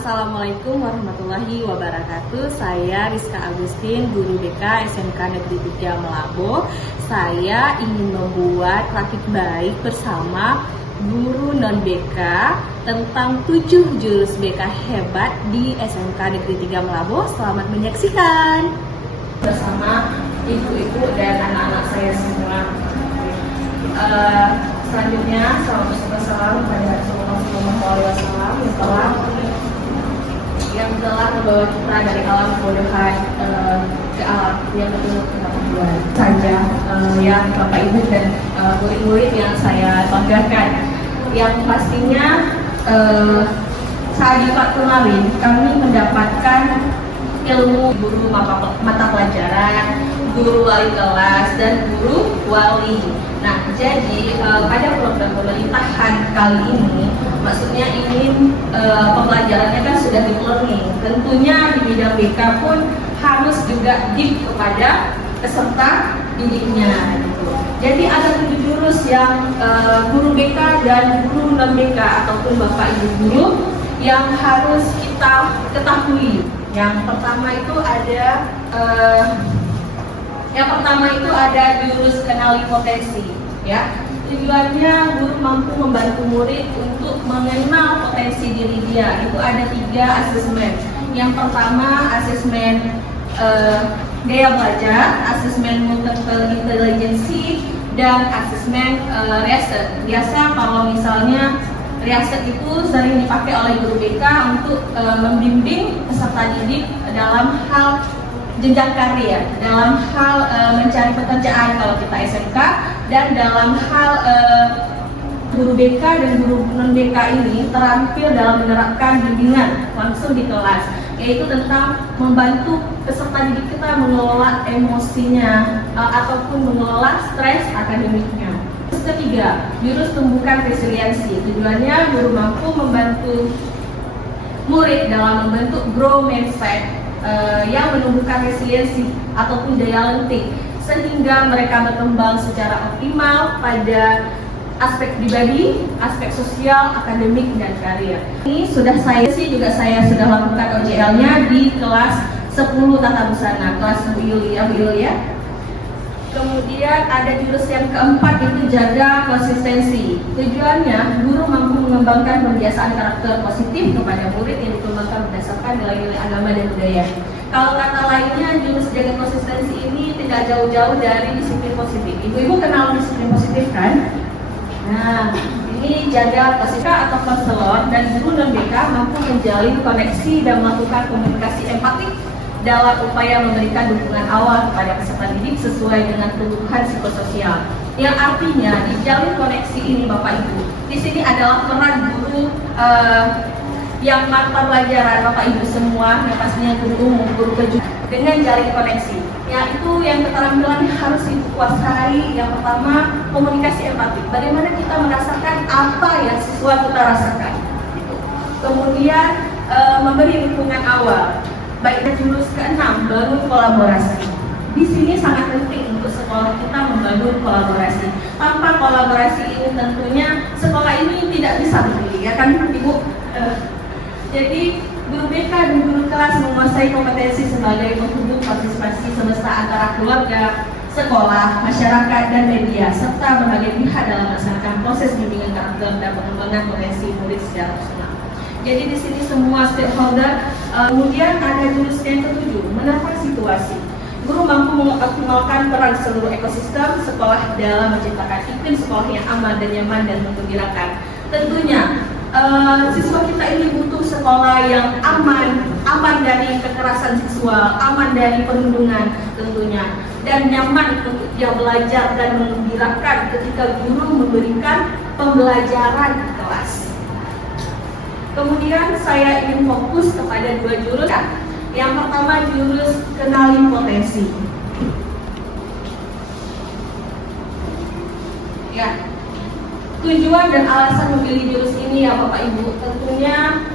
Assalamualaikum warahmatullahi wabarakatuh. Saya Rizka Agustin, guru BK SMK Negeri 3 Melabo. Saya ingin membuat rakit baik bersama guru non-BK tentang 7 jurus BK hebat di SMK Negeri 3 Melabo. Selamat menyaksikan bersama ibu-ibu dan anak-anak saya semua. Selanjutnya, salam pada Rasulullah SAW yang telah membawa kita dari alam kebodohan ke alam yang penuh ketakwaan saja, yang Bapak Ibu dan murid-murid yang saya banggakan. Yang pastinya saat Jumat kemarin kami mendapatkan ilmu guru mata pelajaran, guru wali kelas, dan guru wali. Nah, jadi pada program pemerintahan kali ini, maksudnya ingin pembelajarannya kan sudah deep learning. Tentunya di bidang BK pun harus juga deep kepada peserta didiknya. Gitu. Jadi ada 7 jurus yang guru BK dan guru non BK ataupun bapak ibu guru yang harus kita ketahui. Yang pertama itu ada jurus kenali potensi, ya. Tujuannya guru mampu membantu murid untuk mengenal potensi diri dia. Itu ada 3 asesmen. Yang pertama asesmen gaya belajar, asesmen multiple intelligence, dan asesmen reason. Biasa kalau misalnya reason itu sering dipakai oleh guru BK untuk membimbing peserta didik dalam hal jenjang karir, dalam hal mencari pekerjaan kalau kita SMK, dan dalam hal guru BK dan guru non BK ini terampil dalam menerapkan bimbingan langsung di kelas, yaitu tentang membantu peserta didik kita mengelola emosinya ataupun mengelola stres akademiknya. Terus ketiga, jurus tumbuhkan resiliensi. Tujuannya guru mampu membantu murid dalam membentuk grow mindset yang menumbuhkan resiliensi ataupun daya lenting sehingga mereka berkembang secara optimal pada aspek pribadi, aspek sosial, akademik, dan karir. Ini saya sudah lakukan OJL-nya di kelas 10 Tata Busana, kelas Bu Yuli ya. Kemudian ada jurus yang keempat, itu jaga konsistensi. Tujuannya guru mampu mengembangkan kebiasaan karakter positif kepada murid yang dikembangkan berdasarkan nilai-nilai agama dan budaya. Kalau kata lainnya, jurus jaga konsistensi ini tidak jauh-jauh dari disiplin positif. Ibu-ibu kenal disiplin positif kan? Nah, ini jaga positif atau konselor dan guru non BK mampu menjalin koneksi dan melakukan komunikasi empatik dalam upaya memberikan dukungan awal kepada peserta didik sesuai dengan kebutuhan psikososial. Yang artinya dijalin koneksi ini Bapak Ibu. Di sini adalah peran guru yang mata pelajaran Bapak Ibu semua, yang pastinya guru umum, guru kejuruan dengan jalin koneksi. Yaitu yang keterampilan harus dikuasai. Yang pertama, komunikasi empatik. Bagaimana kita merasakan apa yang siswa kita rasakan. Kemudian memberi dukungan awal. Baik, jurus ke-6, bangun kolaborasi. Di sini sangat penting untuk sekolah kita membangun kolaborasi. Tanpa kolaborasi ini tentunya sekolah ini tidak bisa berdiri, ya kan Ibu? Jadi guru BK dan guru kelas menguasai kompetensi sebagai penghubung partisipasi semesta antara keluarga, sekolah, masyarakat, dan media, serta berbagai pihak dalam melaksanakan proses bimbingan karakter dan pengembangan potensi murid secara personal. Jadi di sini semua stakeholder. Kemudian ada jurus yang ke-7, menata situasi. Guru mampu mengoptimalkan peran seluruh ekosistem sekolah dalam menciptakan iklim sekolah yang aman dan nyaman dan menggembirakan. Tentunya siswa kita ini butuh sekolah yang aman dari kekerasan seksual, aman dari perundungan tentunya, dan nyaman untuk dia belajar dan menggembirakan ketika guru memberikan pembelajaran di kelas. Kemudian saya ingin fokus kepada 2 jurus. Yang pertama jurus kenali potensi. Ya, tujuan dan alasan memilih jurus ini ya Bapak Ibu, tentunya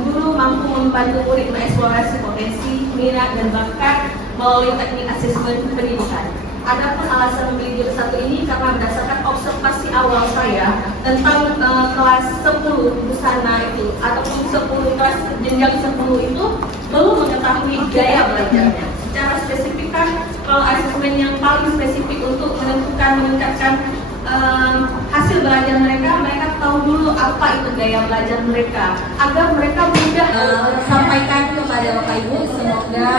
guru mampu membantu murid mengeksplorasi potensi, minat, dan bakat melalui teknik asesmen pendidikan. Ada alasan memilih jurusan satu ini karena berdasarkan observasi awal saya tentang kelas 10 busana itu ataupun 10 kelas jenjang 10 itu belum mengetahui gaya belajarnya. Secara spesifik kan kalau asesmen yang paling spesifik untuk menentukan meningkatkan hasil belajar mereka tahu dulu apa itu gaya belajar mereka agar mereka mudah sampaikan kepada Bapak Ibu, semoga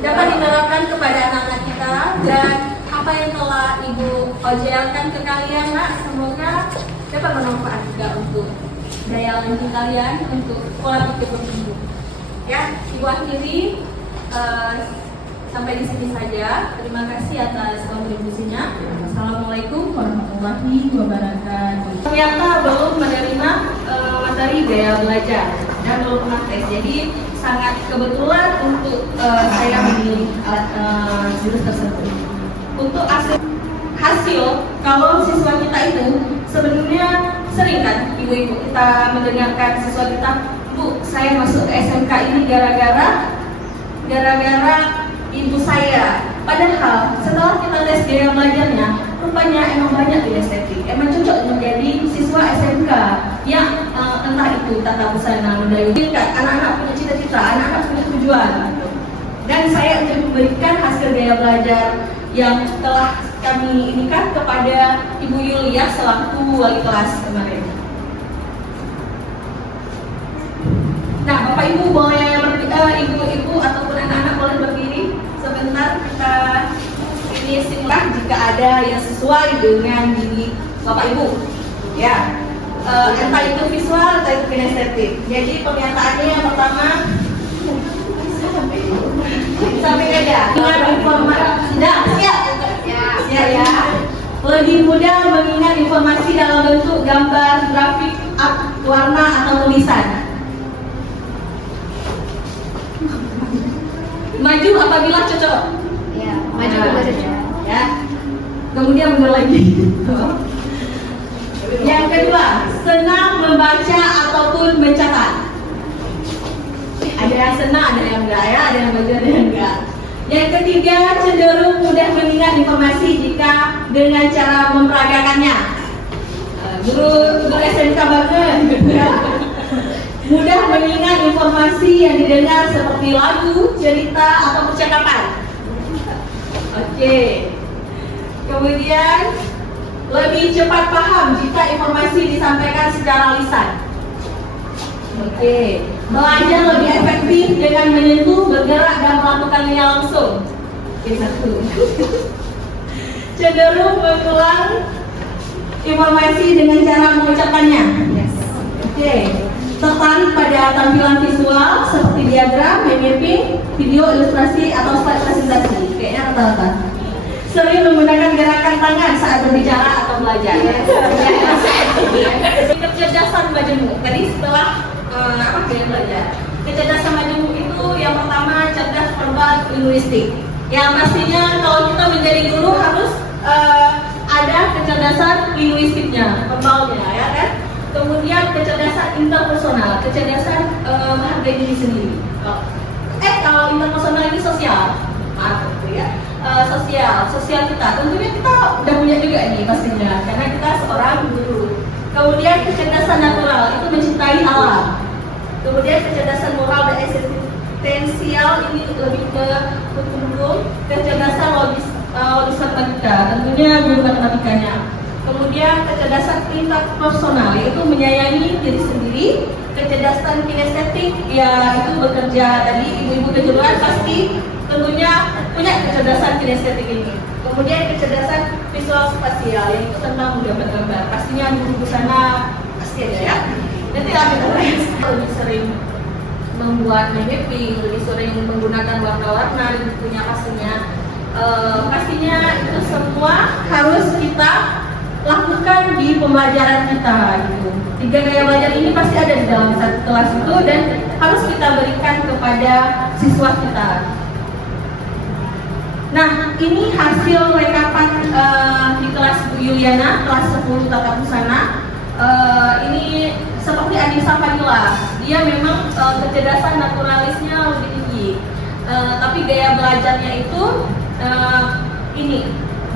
dapat diterapkan kepada anak-anak kita dan apa yang telah Ibu ojelkan ke kalian, Nak, semoga dapat bermanfaat juga untuk daya lengkap kalian untuk pola pikir bertumbuh. Ya, Ibu akhiri sampai di sini saja. Terima kasih atas kontribusinya. Assalamualaikum warahmatullahi wabarakatuh. Ternyata belum menerima materi gaya belajar dan belum pernah tes. Jadi sangat kebetulan untuk saya memilih jurus tersebut. Untuk hasil kalau siswa kita itu sebenarnya sering kan ibu-ibu kita mendengarkan siswa kita, Bu, saya masuk ke SMK ini gara-gara ibu saya. Padahal setelah kita tes gaya belajarnya, rupanya emang banyak di estetik, emang cocok menjadi siswa SMK yang entah itu tata busana, mendayung. Anak-anak punya cita-cita, anak-anak punya tujuan. Dan saya untuk memberikan hasil gaya belajar yang telah kami inikan kepada Ibu Yulia selaku wali kelas kemarin. Nah, Bapak Ibu boleh ibu-ibu ataupun anak-anak boleh berdiri sebentar, kita ini simulasi jika ada yang sesuai dengan diri Bapak Ibu. Ya, entah itu visual, entah itu kinestetik. Jadi pernyataannya yang pertama sampai beda. Dengan informasi sudah siap. Siap ya. Lebih mudah mengingat informasi dalam bentuk gambar, grafik, warna atau tulisan. Maju apabila cocok. Ya, maju apabila cocok. Ya. Kemudian mundur lagi. Yang kedua, senang membaca ataupun mencatat. Ada yang senang, ada yang enggak ya, ada yang baca, ada yang enggak. Yang ketiga, cenderung mudah mengingat informasi jika dengan cara memperagakannya. Guru SMK banget. Mudah mengingat informasi yang didengar seperti lagu, cerita, atau percakapan. Oke. Kemudian lebih cepat paham jika informasi disampaikan secara lisan. Oke. Belajar lebih efektif dengan menyentuh, bergerak, dan melakukannya langsung. Oke, satu. Cenderung mengulang informasi dengan cara mengucapkannya. Yes. Oke. Tertarik pada tampilan visual seperti diagram, mind mapping, video, ilustrasi, atau slide presentasi. Kayaknya rata-rata. Sering menggunakan gerakan tangan saat berbicara atau belajar. Kecerdasan majemuk. Tadi setelah gaya belajar. Kecerdasan majemuk itu yang pertama cerdas verbal linguistik. Yang pastinya kalau kita menjadi guru harus ada kecerdasan linguistiknya, verbalnya, ya kan? Kemudian kecerdasan interpersonal, kecerdasan menghargai diri sendiri. Kalau interpersonal ini sosial, maaf ya, sosial kita. Tentunya kita udah punya juga nih pastinya, karena kita seorang guru. Kemudian kecerdasan natural itu mencintai alam. Kemudian kecerdasan moral dan eksistensial ini lebih ke hukum, kecerdasan logis matematika, tentunya guru matematikanya. Kemudian kecerdasan interpersonal yaitu menyayangi diri sendiri, kecerdasan kinestetik ya itu bekerja tadi ibu-ibu kejuruan pasti tentunya punya kecerdasan kinestetik ini. Kemudian kecerdasan visual spasial yaitu tentang gambar-gambar, pastinya guru busana pasti ada ya. Nanti lebih sering membuat mapping, lebih sering menggunakan warna-warna di bukunya pastinya. Pastinya itu semua harus kita lakukan di pembelajaran kita gitu. 3 gaya belajar ini pasti ada di dalam satu kelas itu dan harus kita berikan kepada siswa kita. Nah, ini hasil rekapan di kelas Bu Yuliana, kelas 10 tata busana. Ini seperti Anissa Fadila, dia memang kecerdasan naturalisnya lebih tinggi, tapi gaya belajarnya itu ini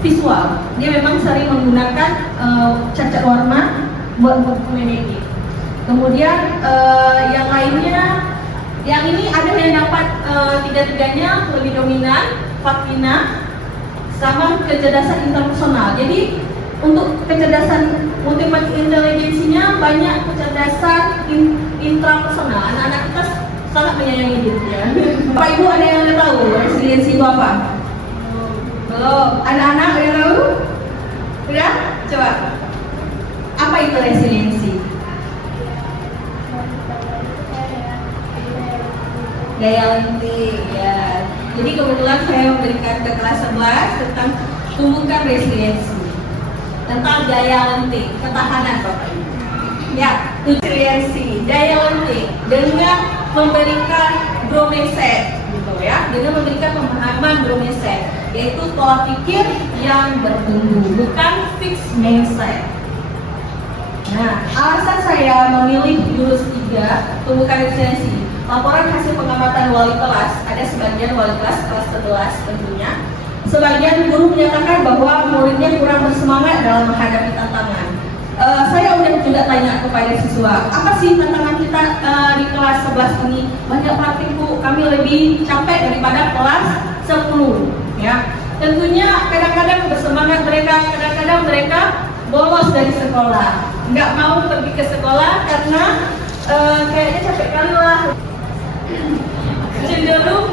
visual. Dia memang sering menggunakan cacat warna buat memiliki. Kemudian yang lainnya, yang ini ada yang dapat tiga-tiganya lebih dominan, Fatina, sama kecerdasan interpersonal. Jadi untuk kecerdasan multiple intelligensinya banyak kecerdasan intrapersonal. Anak-anak kita sangat menyayangi dirinya. Bapak Ibu ada yang tahu resiliensi itu apa? Belum. Anak-anak ada yang tahu? Sudah? Coba. Apa itu resiliensi? Daya lenting, ya. Jadi kebetulan saya memberikan ke kelas 11 tentang tumbuhkan resiliensi, tentang daya lenting, ketahanan Bapak Ibu. Ya, resiliensi, daya lenting dengan memberikan grow mindset, gitu ya, dengan memberikan pemahaman grow mindset, yaitu pola pikir yang bertumbuh, bukan fixed mindset. Nah, alasan saya memilih jurus 3, tumbuhkan resiliensi. Laporan hasil pengamatan wali kelas, ada sebagian wali kelas 11 tentunya. Sebagian guru menyatakan bahwa muridnya kurang bersemangat dalam menghadapi tantangan. Saya udah juga tanya kepada siswa, apa sih tantangan kita di kelas 11 ini? Banyak praktik Bu, kami lebih capek daripada kelas 10 ya. Tentunya kadang-kadang bersemangat mereka, kadang-kadang mereka bolos dari sekolah, nggak mau pergi ke sekolah karena kayaknya capek kali lah. Cenderung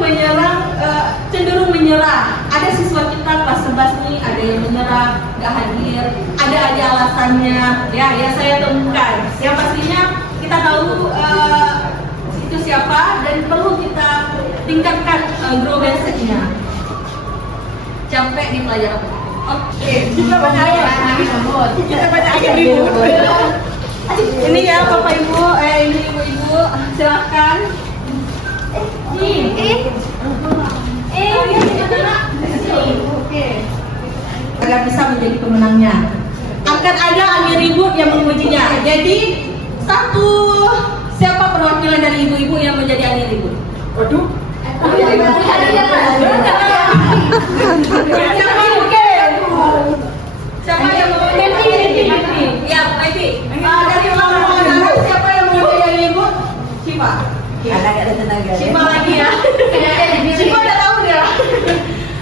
menyerah. Ada siswa kita kelas 11 nih, ada yang menyerah, nggak hadir, ada aja alasannya. Ya saya temukan. Yang pastinya kita tahu itu siapa dan perlu kita tingkatkan grow mindset-nya. Capek di pelajaran. Oke, kita banyak ribut. Ini ya Bapak Ibu, ini Ibu-ibu, silakan. Oke. Agar bisa menjadi pemenangnya. Akan ada angin ribut yang mengujinya. Jadi siapa perwakilan dari ibu-ibu yang menjadi angin ribut? Waduh. Siapa yang menjadi? Ya, Ivy. Dari orang-orang siapa yang menjadi angin ribut? Siapa? Anak ada tenaga. Siapa lagi ya? Siapa udah tahu dia.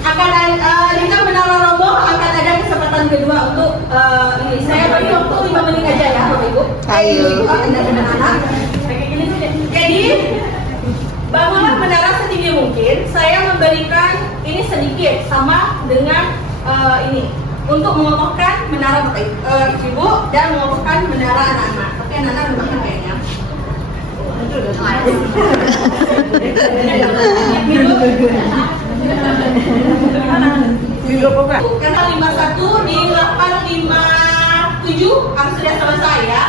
Akan jika menara roboh akan ada kesempatan kedua untuk ini. Saya bagi waktu 5 menit aja ya, Bapak Ibu. Ayo. Anak-anak. Jadi bangunlah menara setinggi mungkin. Saya memberikan ini sedikit sama dengan ini untuk mengokohkan menara Bapak Ibu dan mengokohkan menara anak-anak. Tapi anak-anak udah makan kayaknya. Kata 51 di 857 harus sudah selesai ya.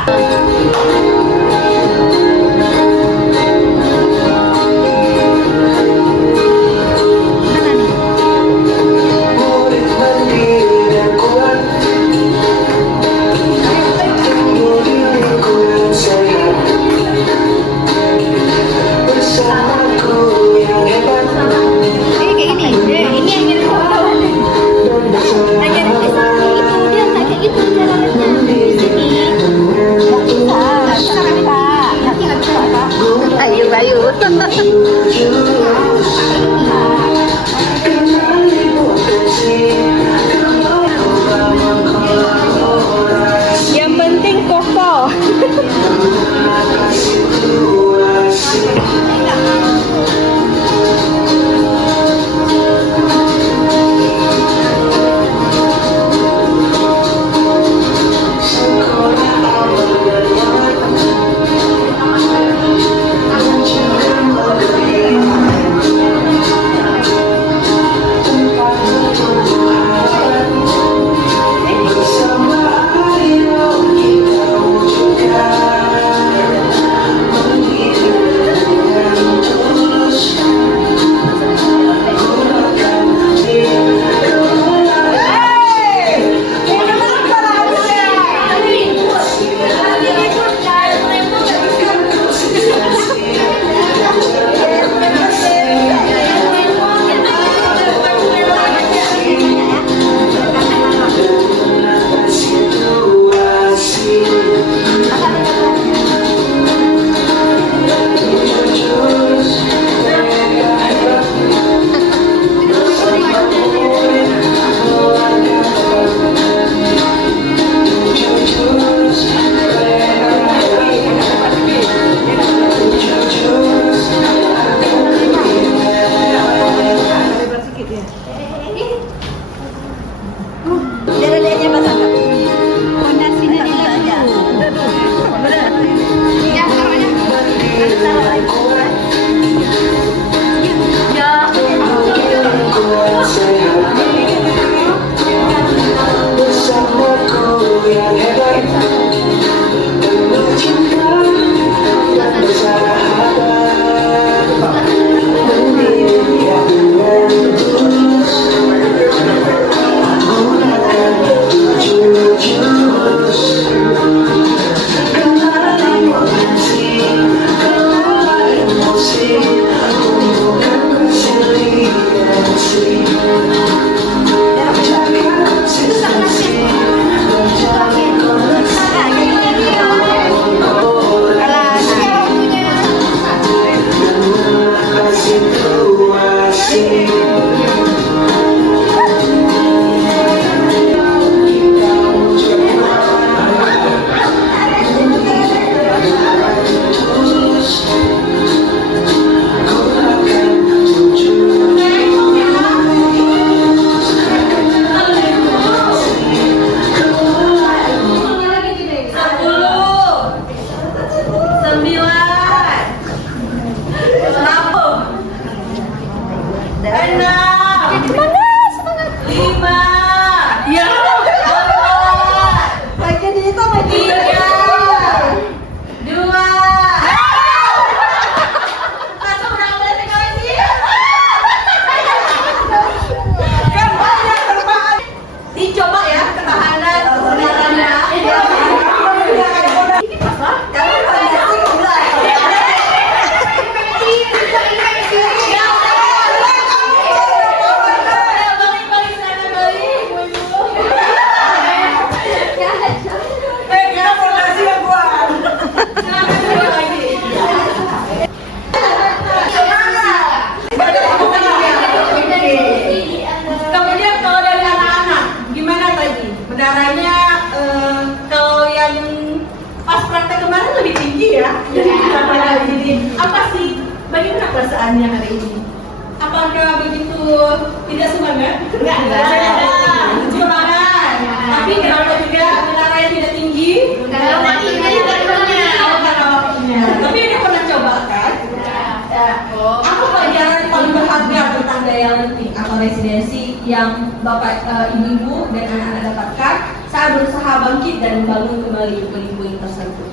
Yang penting kokoh. perasaannya hari ini? Apakah begitu tidak semangat? Enggak. Semangat. Tapi kenapa juga menaranya tidak tinggi? Karena waktunya. Karena waktunya. Tapi ini pernah coba kan? Ya. Apa pelajaran paling berharga tentang daya lenting atau residensi yang Bapak, Ibu-ibu dan anak-anak dapatkan saat berusaha bangkit dan membangun kembali puing-puing tersebut?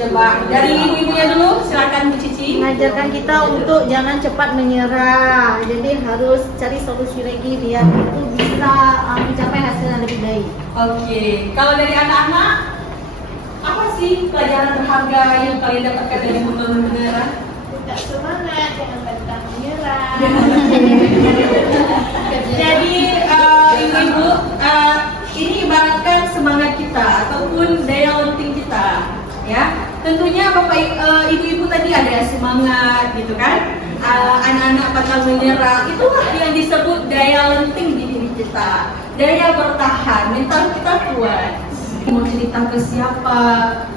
Coba dari ibu-ibunya dulu, silakan Bu Cici. Mengajarkan kita untuk jangan cepat menyerah. Jadi harus cari solusi lagi biar itu bisa mencapai hasil yang lebih baik. Oke, kalau dari anak-anak, apa sih pelajaran berharga yang kalian dapatkan dari membangun negara? Tetap semangat, jangan pantang menyerah. Jadi ibu-ibu, ini ibaratkan semangat kita ataupun daya lenting kita, ya. Tentunya Bapak Ibu-ibu tadi ada semangat gitu kan, anak-anak pantang menyerah, itulah yang disebut daya lenting di diri kita, daya bertahan, mental kita kuat. Mau cerita ke siapa,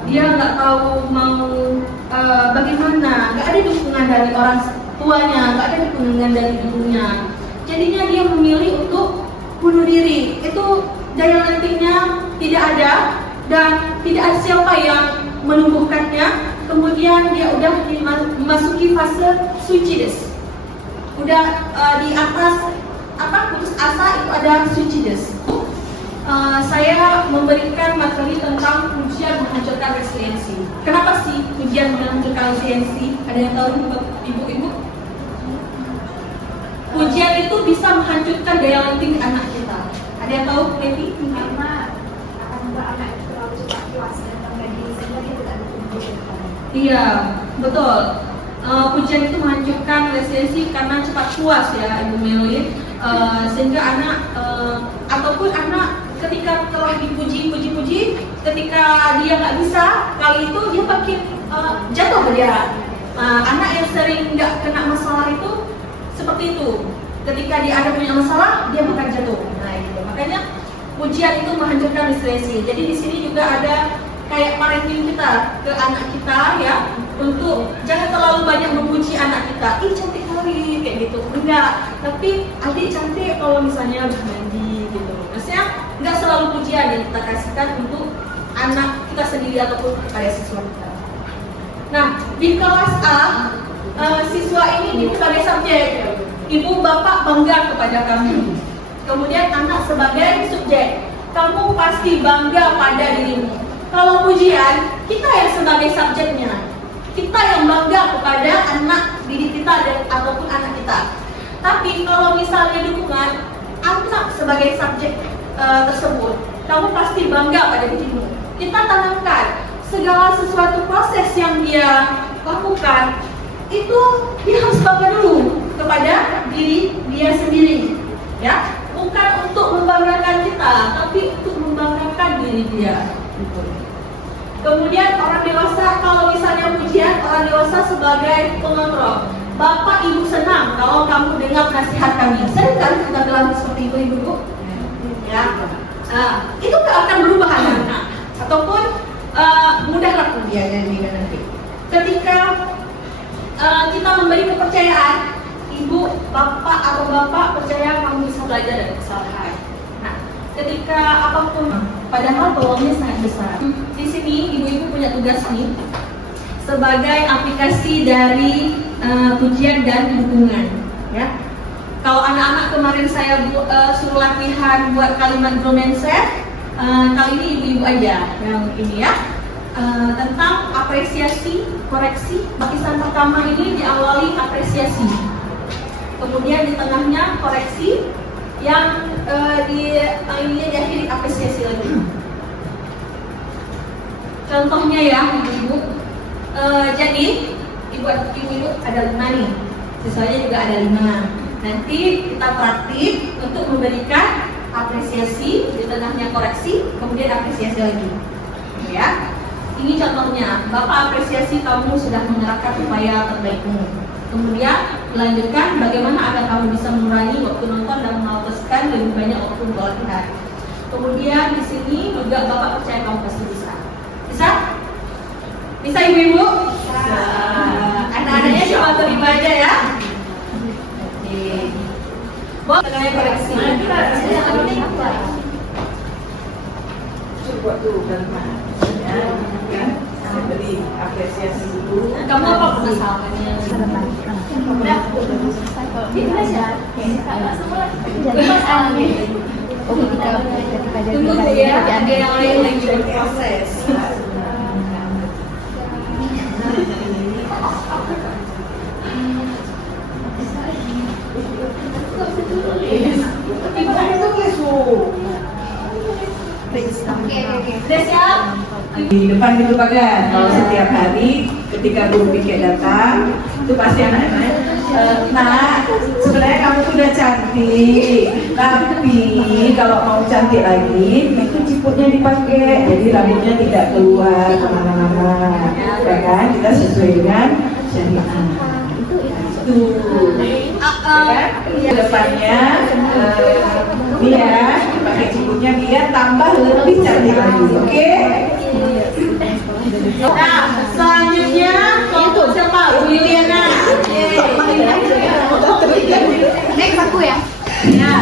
dia nggak tahu mau bagaimana, nggak ada dukungan dari orang tuanya, nggak ada dukungan dari ibunya, jadinya dia memilih untuk bunuh diri. Itu daya lentingnya tidak ada dan tidak ada siapa yang menumbuhkannya. Kemudian dia udah memasuki fase suicides, udah di atas putus asa, itu ada suicides. Saya memberikan materi tentang ujian menghancurkan resiliensi. Kenapa sih ujian menghancurkan resiliensi? Ada yang tahu ibu-ibu? Ujian itu bisa menghancurkan daya lenting anak kita. Ada yang tahu, Devi? Karena akan membuat anak itu terlalu cepat puas dan bangga diri sehingga dia tidak ada tujuan. Iya, betul. Ujian itu menghancurkan resiliensi karena cepat puas ya, Ibu Melin. Sehingga anak ataupun anak ketika telah dipuji-puji, ketika dia nggak bisa, kali itu dia makin jatuh dia. Anak yang sering nggak kena masalah itu seperti itu. Ketika dia ada punya masalah, dia bakal jatuh. Nah, itu. Makanya ujian itu menghancurkan resiliensi. Jadi di sini juga ada kayak parenting kita ke anak kita ya, untuk jangan terlalu banyak memuji anak kita. Ih, cantik kali kayak gitu. Enggak, tapi adik cantik kalau misalnya habis mandi gitu. Maksudnya enggak selalu pujian yang kita kasihkan untuk anak kita sendiri ataupun kepada siswa kita. Nah, di kelas A, siswa ini sebagai subjek, ibu bapak bangga kepada kami. Kemudian anak sebagai subjek, kamu pasti bangga pada dirimu. Kalau pujian, kita yang sebagai subjeknya, kita yang bangga kepada anak didik kita ataupun anak kita. Tapi kalau misalnya dukungan, anak sebagai subjek tersebut, kamu pasti bangga pada dirimu. Kita tanamkan segala sesuatu proses yang dia lakukan, itu dia harus bangga dulu kepada diri dia sendiri, ya, bukan untuk membanggakan kita, tapi untuk membanggakan diri dia. Kemudian orang dewasa, kalau misalnya pujian, orang dewasa sebagai pengontrol. Bapak ibu senang kalau kamu dengar nasihat kami. Sering kan kita bilang seperti itu ibu? Ya, itu gak akan berubah anak-anak, ataupun mudahlah kemudian nanti. Ketika kita memberi kepercayaan, ibu, bapak atau bapak percaya kamu bisa belajar dari kesalahan. Nah, ketika apapun, padahal peluangnya sangat besar. Di sini ibu-ibu punya tugas nih sebagai aplikasi dari pujian dan dukungan. Ya, kalau anak-anak kemarin saya suruh latihan buat kalimat mindset, kali ini ibu-ibu aja yang ini ya. Tentang apresiasi, koreksi. Lapisan pertama ini diawali apresiasi, kemudian di tengahnya koreksi, yang di akhirnya diakhiri apresiasi lagi. Contohnya ya ibu-ibu, jadi ibu-ibu ada 5 nih, siswanya juga ada 5. Nanti kita praktik untuk memberikan apresiasi, di tengahnya koreksi, kemudian apresiasi lagi, ya. Ini contohnya, Bapak apresiasi kamu sudah mengerahkan upaya terbaikmu. Kemudian lanjutkan bagaimana agar kamu bisa mengurangi waktu nonton dan menghabiskan lebih banyak waktu untuk latihan. Kemudian di sini juga Bapak percaya kamu pasti bisa. Bisa? Bisa ibu-ibu? Bisa. Anak-anaknya cuma terima aja ya. Oke. Buat tengahnya koreksi. Coba tuh bagaimana? Ya, saya beri apresiasi dulu. Kamu apa permasalahannya? Udah. Itu aja. Tunggu ya, ada yang lain yang juga proses. Sudah siap? Di depan pintu pagar, kalau setiap hari ketika guru piket datang, itu pasti anak-anak, nak, sebenarnya kamu tuh udah cantik, tapi kalau mau cantik lagi, itu ciputnya dipakai, jadi rambutnya tidak keluar kemana-mana, ya kan? Kita sesuai dengan syariat. Tuh, kan? Depannya, ini ya, pakai ciputnya biar tambah lebih cantik lagi, oke? Nah, selanjutnya kelompok siapa? Bu Liliana. Next aku ya. Ya.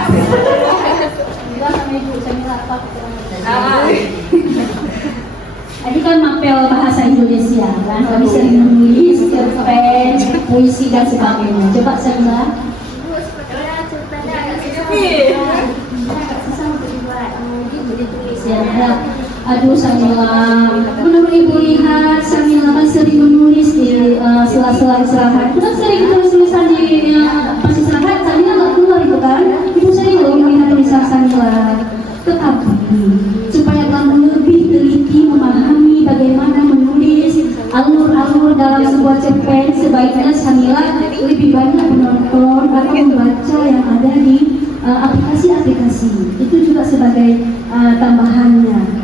Tadi kan mapel bahasa Indonesia kan, kami sering menulis cerpen, puisi dan sebagainya. Coba saya aduh Samila, menurut ibu lihat Samila kan sering menulis di sela-sela istirahat. Itu kan sering tulis tulisan di pas istirahat, Samila nggak keluar itu kan. Ibu sering loh melihat tulisan Samila. Tetapi supaya kamu lebih teliti memahami bagaimana menulis alur-alur dalam sebuah cerpen, sebaiknya Samila lebih banyak menonton atau membaca yang ada di aplikasi-aplikasi. Itu juga sebagai tambahannya.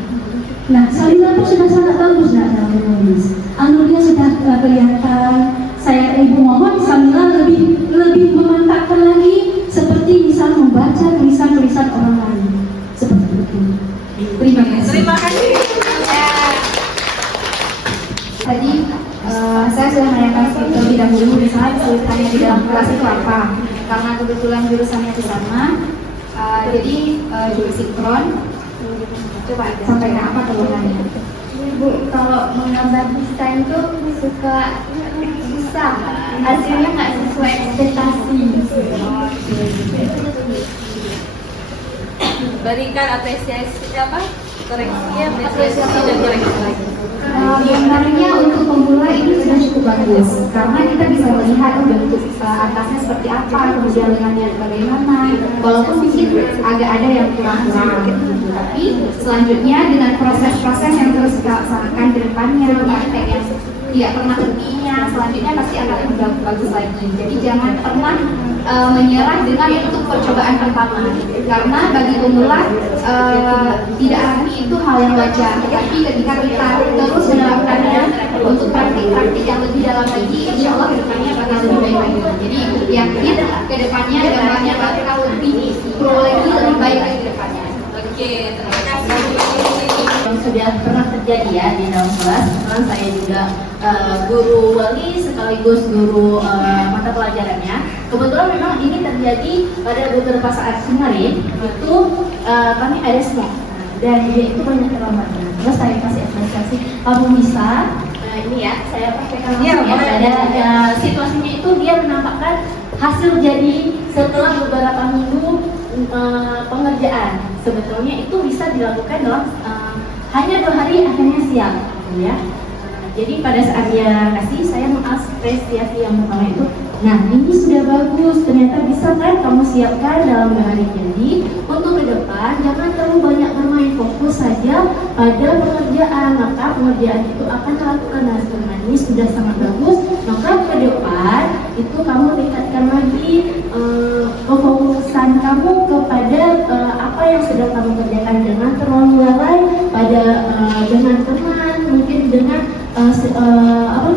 Nah, Samila pun sudah sangat bagus dalam menulis. Alurnya sudah kelihatan. Saya ibu mohon Samila lebih memantapkan lagi, seperti misal membaca tulisan-tulisan orang lain. Seperti itu. Terima kasih. Terima kasih. Tadi saya sudah menanyakan terlebih dahulu misalnya kesulitannya di dalam kelas itu apa. Karena kebetulan jurusannya di sana, jadi jurus sinkron. Coba sampaikan apa keluhannya? Bu, kalau menggambar desain tuh suka susah, hasilnya nggak sesuai ekspektasi. Berikan apresiasi apa? Koreksi ya, apresiasi dan koreksi lagi. Gambarnya untuk pemula ini sudah cukup bagus karena kita bisa melihat bentuk atasnya seperti apa, kemudian lengannya bagaimana. Walaupun mungkin agak ada yang kurang-kurang gitu, tapi selanjutnya dengan proses-proses yang terus kita laksanakan ke depannya, praktek yang tidak pernah hentinya, selanjutnya pasti akan lebih bagus lagi. Jadi jangan pernah menyerah dengan untuk percobaan pertama, karena bagi pemula tidak rapi itu hal yang wajar, tapi ketika kita terus menerapkannya untuk praktik-praktik yang lebih dalam lagi, insya Allah kedepannya bakal lebih baik lagi. Jadi yakin kedepannya gambarnya bakal lebih pro lagi, lebih baik lagi kedepannya. Oke, terima kasih. Yang sudah pernah terjadi ya di dalam kelas, kebetulan saya juga guru wali sekaligus guru mata pelajarannya. Kebetulan memang ini terjadi pada beberapa saat kemarin itu kami ada snack dan dia itu banyak terlambatnya. Terus saya kasih apresiasi, kamu bisa. Ini ya, saya praktekkan langsung ya. Ada situasinya itu dia menampakkan hasil jadi setelah beberapa minggu pengerjaan. Sebetulnya itu bisa dilakukan dalam hanya 2 hari akhirnya siap, ya. Jadi pada saat dia kasih, saya mengapresiasi yang pertama itu. Nah, ini sudah bagus, ternyata bisa kan kamu siapkan dalam 2 hari. Jadi untuk ke depan jangan terlalu banyak bermain, fokus saja pada pengerjaan. Maka pengerjaan itu akan melakukan hasil. Nah, ini sudah sangat bagus. Maka ke depan itu kamu tingkatkan lagi kefokusan kamu kepada apa yang sedang kamu kerjakan, dengan terlalu lalai pada dengan teman, mungkin dengan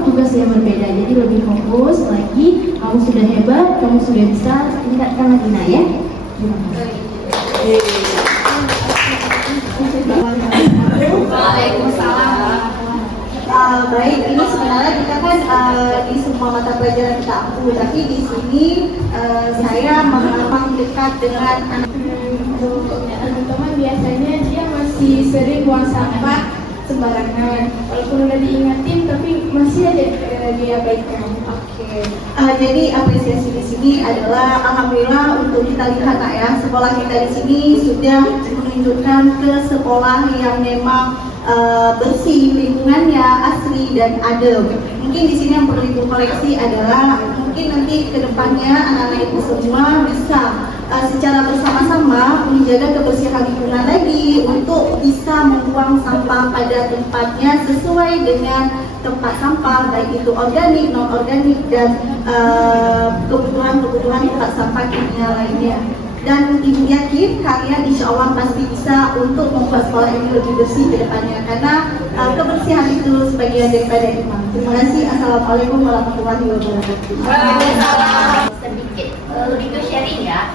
tugas yang berbeda. Jadi lebih fokus lagi, kamu sudah hebat, kamu sudah bisa, tingkatkan lagi nah ya. Waalaikumsalam. Baik, ini sebenarnya kita kan di semua mata pelajaran kita ampu, tapi di sini saya memang dekat dengan teman-teman biasanya dia masih sering buang sampah sembarangan, walaupun udah diingetin tapi masih aja diabaikan. Oke. Jadi apresiasi di sini adalah alhamdulillah untuk kita lihat Nak ya, sekolah kita di sini sudah menunjukkan ke sekolah yang memang bersih, lingkungannya asri dan adem. Mungkin di sini yang perlu dikoreksi adalah mungkin nanti ke depannya anak-anak itu semua bisa secara bersama-sama menjaga kebersihan lingkungan lagi untuk bisa membuang sampah pada tempatnya sesuai dengan tempat sampah, baik itu organik, non organik dan kebutuhan tempat sampah kimia lainnya. Dan ibu yakin kalian insya Allah pasti bisa untuk membuat sekolah ini lebih bersih ke depannya, karena kebersihan itu sebagian daripada iman. Terima kasih. Assalamualaikum warahmatullahi wabarakatuh. Sedikit lebih ke sharing ya.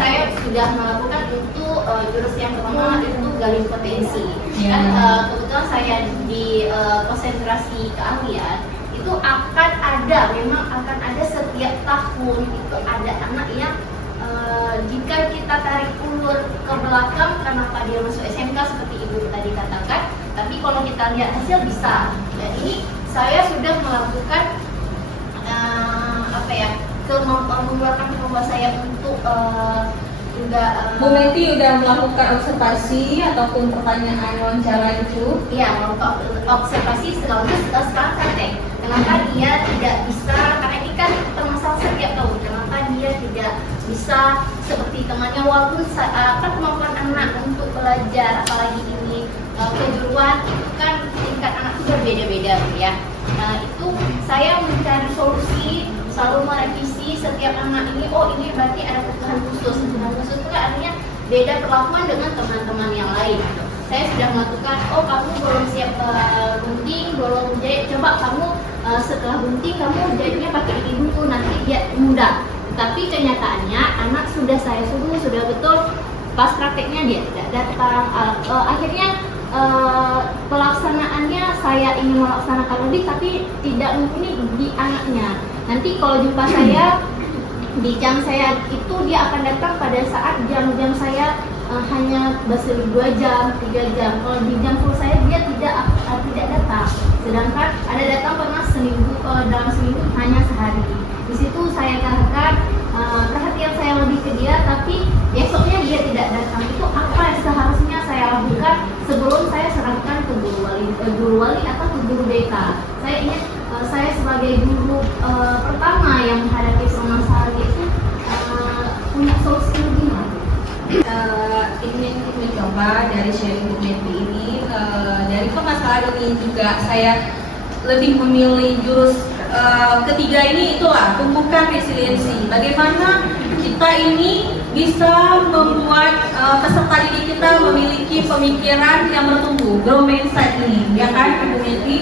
Saya sudah melakukan untuk jurus yang pertama itu gali potensi. Kan kebetulan saya di konsentrasi keahlian itu memang akan ada setiap tahun itu ada anak yang jika kita tarik ulur ke belakang kenapa dia masuk SMK seperti ibu tadi katakan, tapi kalau kita lihat hasil bisa. Dan ini saya sudah melakukan mengeluarkan kemampuan saya untuk juga Bu Meti udah melakukan observasi ataupun pertanyaan wawancara itu? Iya, melakukan observasi sekaligus sekarang praktek. Kenapa dia tidak bisa, karena ini kan permasalahan setiap tahun, kenapa dia tidak bisa seperti temannya, walaupun kemampuan anak untuk belajar, apalagi ini kejuruan, itu kan tingkat anak itu berbeda-beda ya. Nah itu saya mencari solusi, selalu merevisi setiap anak ini, oh ini berarti ada kebutuhan khusus. Kebutuhan khusus itu artinya beda perlakuan dengan teman-teman yang lain. Saya sudah melakukan, oh kamu belum siap gunting, belum jahit, coba kamu setelah gunting kamu jahitnya pakai ini dulu, nanti dia mudah. Tapi kenyataannya anak sudah saya suruh, sudah betul, pas prakteknya dia tidak datang. Akhirnya pelaksanaannya saya ingin melaksanakan lebih, tapi tidak mumpuni di anaknya. Nanti kalau jumpa saya di jam saya itu dia akan datang pada saat jam-jam saya hanya berseri 2 jam, 3 jam. Kalau di jam full saya dia tidak tidak datang. Sedangkan ada datang pernah seminggu, dalam seminggu hanya sehari. Di situ saya katakan perhatian saya lebih ke dia, tapi besoknya dia tidak datang. Itu apa yang seharusnya saya lakukan sebelum saya serahkan ke guru wali atau ke guru BK. Saya ingat saya sebagai guru pertama yang menghadapi masalah itu punya solusi lebih lah. Ingin mencoba dari sharing komedi ini, dari permasalahan ini juga saya lebih memilih jurus ketiga ini, itulah tumbuhkan resiliensi. Bagaimana kita ini bisa membuat peserta didik kita memiliki pemikiran yang bertumbuh, grow mindset ini, ya kan, Bu Meti?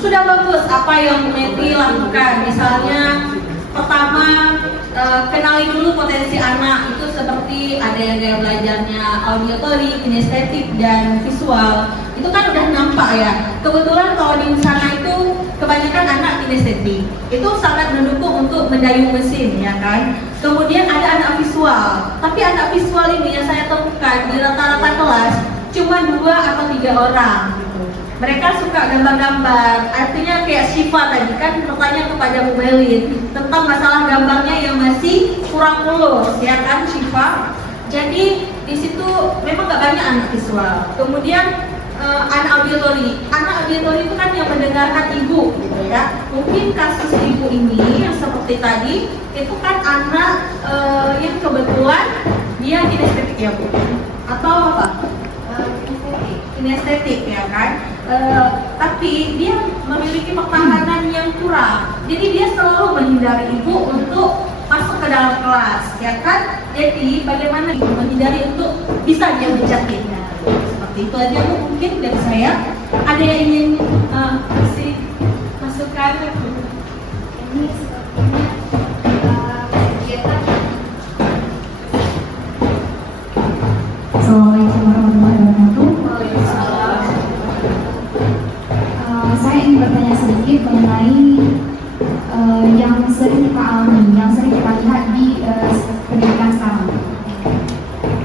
Sudah bagus apa yang Bu Meti lakukan. Misalnya pertama, kenali dulu potensi anak itu, seperti ada yang gaya belajarnya auditory, kinestetik, dan visual. Itu kan udah nampak ya. Kebetulan kalau di sana itu kebanyakan anak kinestetik. Itu sangat mendukung untuk mendayung mesin, ya kan. Kemudian ada anak visual. Tapi anak visual ini yang saya temukan di rata-rata kelas cuma 2 atau 3 orang. Mereka suka gambar-gambar, artinya kayak Syifa tadi kan bertanya kepada Bu Melin tentang masalah gambarnya yang masih kurang mulus, ya kan Syifa? Jadi di situ memang gak banyak anak visual. Kemudian anak auditory itu kan yang mendengarkan ibu, gitu ya. Mungkin kasus ibu ini yang seperti tadi itu kan anak yang kebetulan dia kinestetik ya Bu, atau apa? Kinestetik ya kan. Tapi dia memiliki pertahanan yang kurang, jadi dia selalu menghindari ibu untuk masuk ke dalam kelas, ya kan. Jadi bagaimana ibu menghindari untuk bisa dia menjadinya. Seperti itu aja Bu, mungkin dari saya. Ada yang ingin kasih masukan? Ini sepertinya kegiatan. Assalamualaikum warahmatullahi wabarakatuh. Saya ingin bertanya sedikit mengenai yang sering kita alami, yang sering kita lihat di pendidikan sekarang.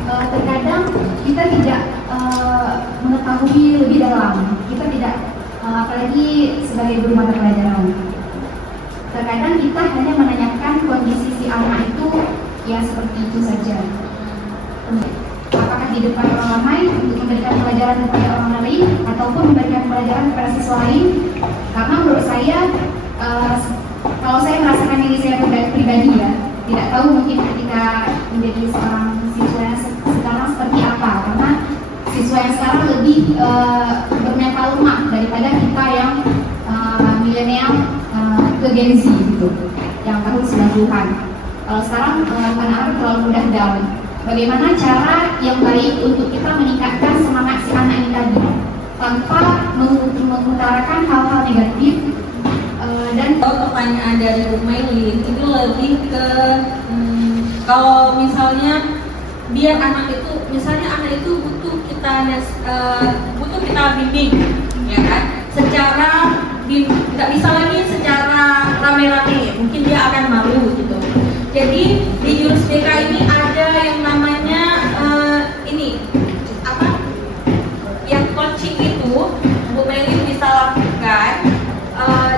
Terkadang kita tidak mengetahui lebih dalam, kita tidak, apalagi sebagai guru mata pelajaran. Terkadang kita hanya menanyakan kondisi si anak itu ya seperti itu saja. Apakah di depan orang ramai untuk memberikan pelajaran kepada orang lain ataupun memberikan pelajaran kepada siswa lain? Karena menurut saya, kalau saya merasakan diri saya pribadi ya, tidak tahu mungkin ketika menjadi seorang siswa yang sekarang seperti apa. Karena siswa yang sekarang lebih bermental lemah daripada kita yang milenial ke Gen Z gitu, yang tahun 90-an. Kalau sekarang anak-anak terlalu mudah down. Bagaimana cara yang baik untuk kita meningkatkan semangat si anak ini tadi tanpa mengutarakan hal-hal negatif? Dan pertanyaan dari Bu Melin itu lebih ke kalau misalnya biar anak itu, misalnya anak itu butuh kita bimbing, ya kan? Secara nggak bisa lagi secara rame-rame, mungkin dia akan malu gitu. Jadi di jurus BK ini ada yang namanya ini apa? Yang coaching itu Bu Melin bisa lakukan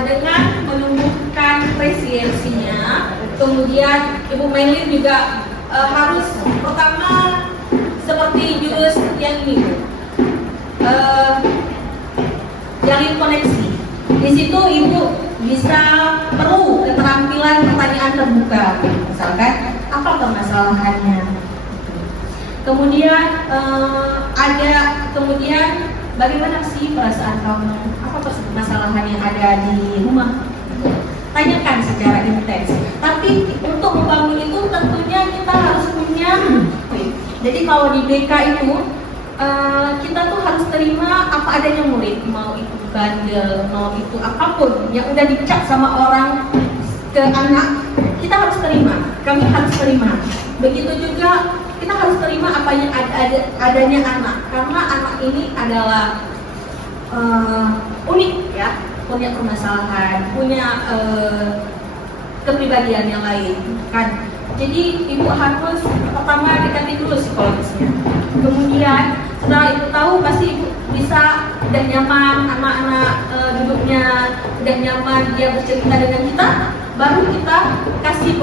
dengan menumbuhkan resiliensinya. Kemudian Ibu Melin juga harus pertama seperti jurus yang ini, jalin koneksi. Di situ Ibu bisa perlu keterampilan pertanyaan terbuka, misalkan apa permasalahannya. Kemudian bagaimana sih perasaan kamu, apa permasalahan yang ada di rumah. Tanyakan secara intens. Tapi untuk membangun itu tentunya kita harus punya. Jadi kalau di BK itu kita tuh harus terima apa adanya murid, mau itu bandel, mau itu apapun yang udah dicap sama orang ke anak, kita harus terima. Kami harus terima. Begitu juga kita harus terima apa yang adanya anak, karena anak ini adalah unik ya, punya permasalahan, punya kepribadian yang lain kan. Jadi Ibu harus pertama dekati dulu psikologisnya, kemudian Setelah ibu tahu pasti ibu bisa udah nyaman, anak-anak duduknya udah nyaman, dia bercerita dengan kita, baru kita kasih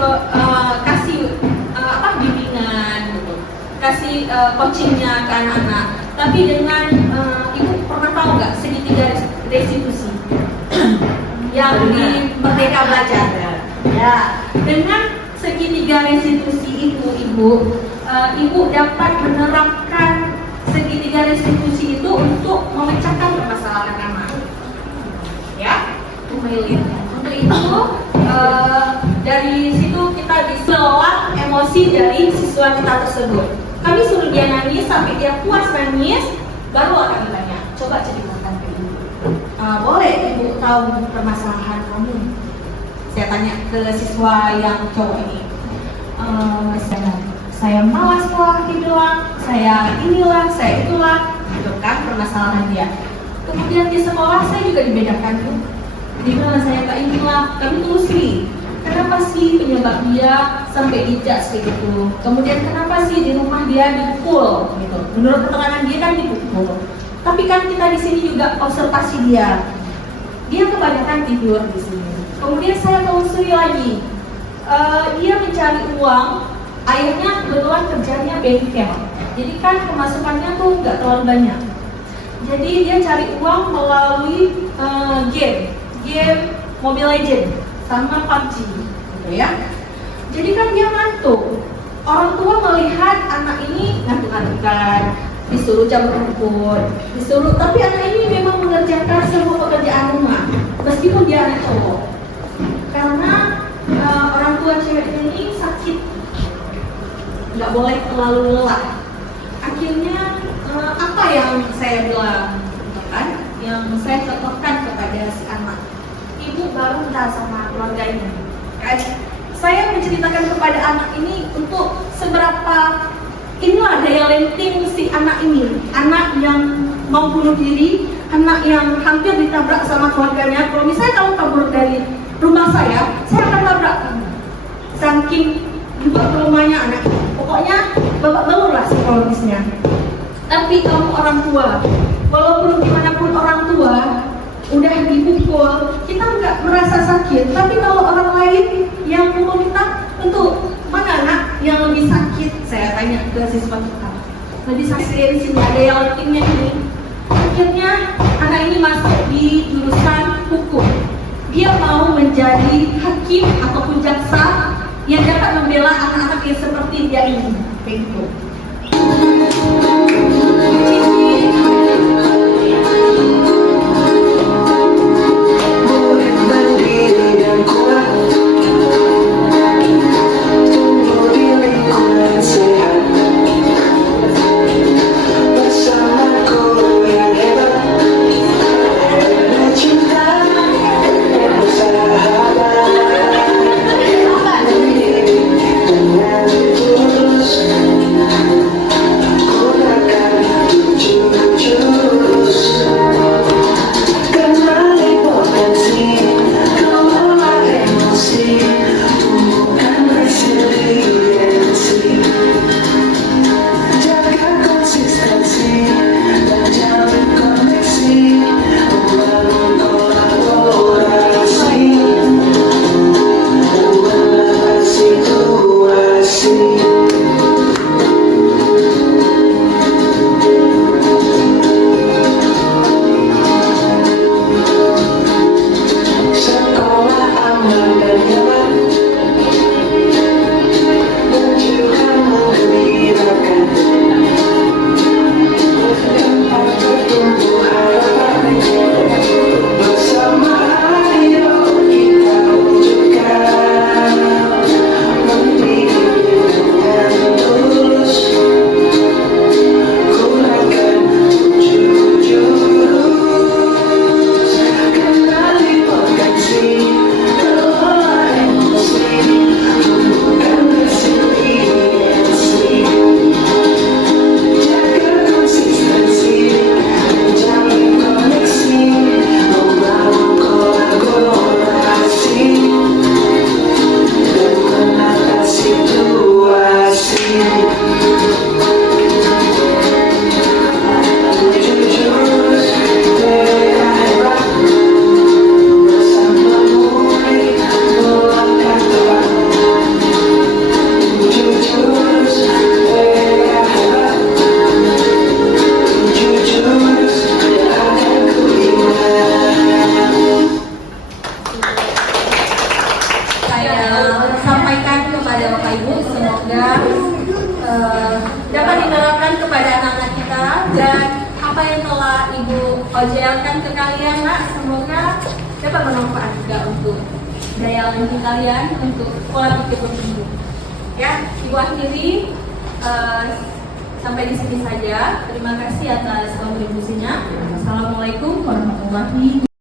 bimbingan gitu, kasih coachingnya ke anak-anak. Tapi dengan ibu pernah tahu nggak segitiga restitusi yang di Merdeka Belajar? Ya, dengan segitiga restitusi itu ibu dapat menerapkan segitiga restitusi itu untuk memecahkan permasalahan anak. Ya, untuk itu dari situ kita bisa lola emosi dari siswa kita tersebut. Kami suruh dia nangis sampai dia puas nangis, baru akan ditanya, coba ceritakan ke ibu. Boleh ibu tahu permasalahan kamu? Saya tanya ke siswa yang cowok ini. Saya malas sekolah, dia bilang, saya inilah, saya itulah, gitu kan permasalahan dia. Kemudian di sekolah saya juga dibedakan tuh. Dia bilang saya tak inilah, kami telusuri. Kenapa sih penyebab dia sampai dijudge kayak gitu? Kemudian kenapa sih di rumah dia dipukul gitu? Menurut keterangan dia kan dipukul. Tapi kan kita di sini juga observasi dia. Dia kebanyakan tidur di sini. Kemudian saya telusuri lagi. Dia mencari uang. Ayahnya kebetulan kerjanya bengkel. Jadi kan pemasukannya tuh nggak terlalu banyak. Jadi dia cari uang melalui game Mobile Legends sama PUBG gitu ya. Jadi kan dia ngantuk. Orang tua melihat anak ini ngantuk-ngantukan, disuruh jam rumput, disuruh, tapi anak ini memang mengerjakan semua pekerjaan rumah meskipun dia anak cowok. Karena orang tua cewek ini sakit, nggak boleh terlalu lelah. Akhirnya apa yang saya bilang kan, yang saya contohkan kepada si anak, ibu baru minta sama keluarganya kan, saya menceritakan kepada anak ini untuk seberapa inilah daya lenting si anak ini, anak yang mau bunuh diri, anak yang hampir ditabrak sama keluarganya. Kalau misalnya kamu kabur dari rumah saya akan tabrak kamu. Saking juga ke rumahnya anak, pokoknya babak belur lah psikologisnya. Tapi kamu orang tua, walaupun dimanapun orang tua udah dipukul, kita nggak merasa sakit. Tapi kalau orang lain yang pukul kita, tentu mana anak yang lebih sakit? Saya tanya ke siswa kita, lebih sakit dari sini ada yang lentingnya ini. Akhirnya anak ini masuk di jurusan hukum. Dia mau menjadi hakim ataupun jaksa yang dapat membela anak-anak yang seperti dia ini. Begitu. saya sampaikan kepada Bapak Ibu, semoga dapat diterapkan kepada anak-anak kita, dan apa yang telah Ibu ojelkan ke kalian, Nak, semoga dapat bermanfaat juga untuk daya lengkap kalian, untuk pola pikir bertumbuh. Ya, Ibu akhiri sampai di sini saja. Terima kasih atas kontribusinya. Assalamualaikum warahmatullahi wabarakatuh.